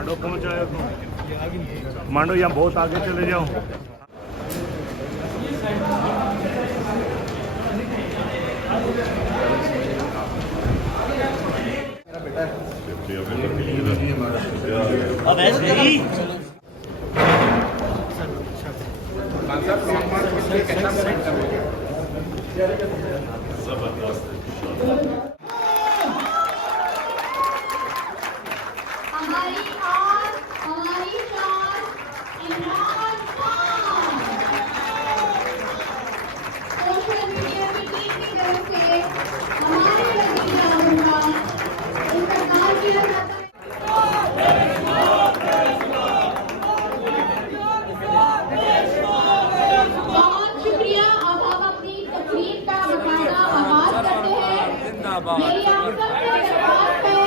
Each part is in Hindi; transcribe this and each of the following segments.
मांडो पहुंचाए तो मांडो यहाँ बहुत आगे चले जाओ। अब ऐसे ही हमारी आस, हमारी शान, इमरान खान। सोशल मीडिया की टीम की तरफ से हमारे वजीर आज़म का इस्तेमाल किया जाता है। बहुत शुक्रिया। अब हम अपनी तकरीर का बकायदा आगाज करते हैं। मेरी आप सबसे दरख्वास्त है,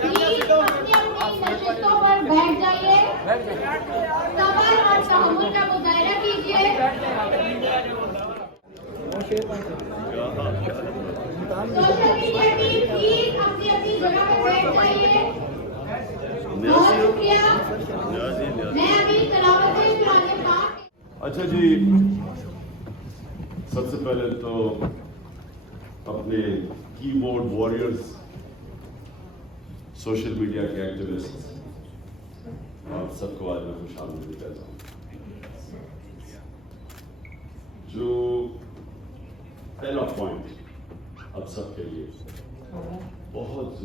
प्लीज अपनी अपनी नशिस्तों पर बैठ जाइए, सबर और तहम्मुल का मुजाहिरा कीजिए। सोशल मीडिया टीम प्लीज अपनी अपनी जगह पर बैठ जाइए। बहुत शुक्रिया। मैं अभी तलावत कुरान पाक। अच्छा जी, सबसे पहले तो अपने कीबोर्ड वॉरियर्स, सोशल मीडिया के एक्टिविस्ट, आप सबको आज मैं खुशामदीद कहता हूँ। जो पहला पॉइंट अब सबके लिए बहुत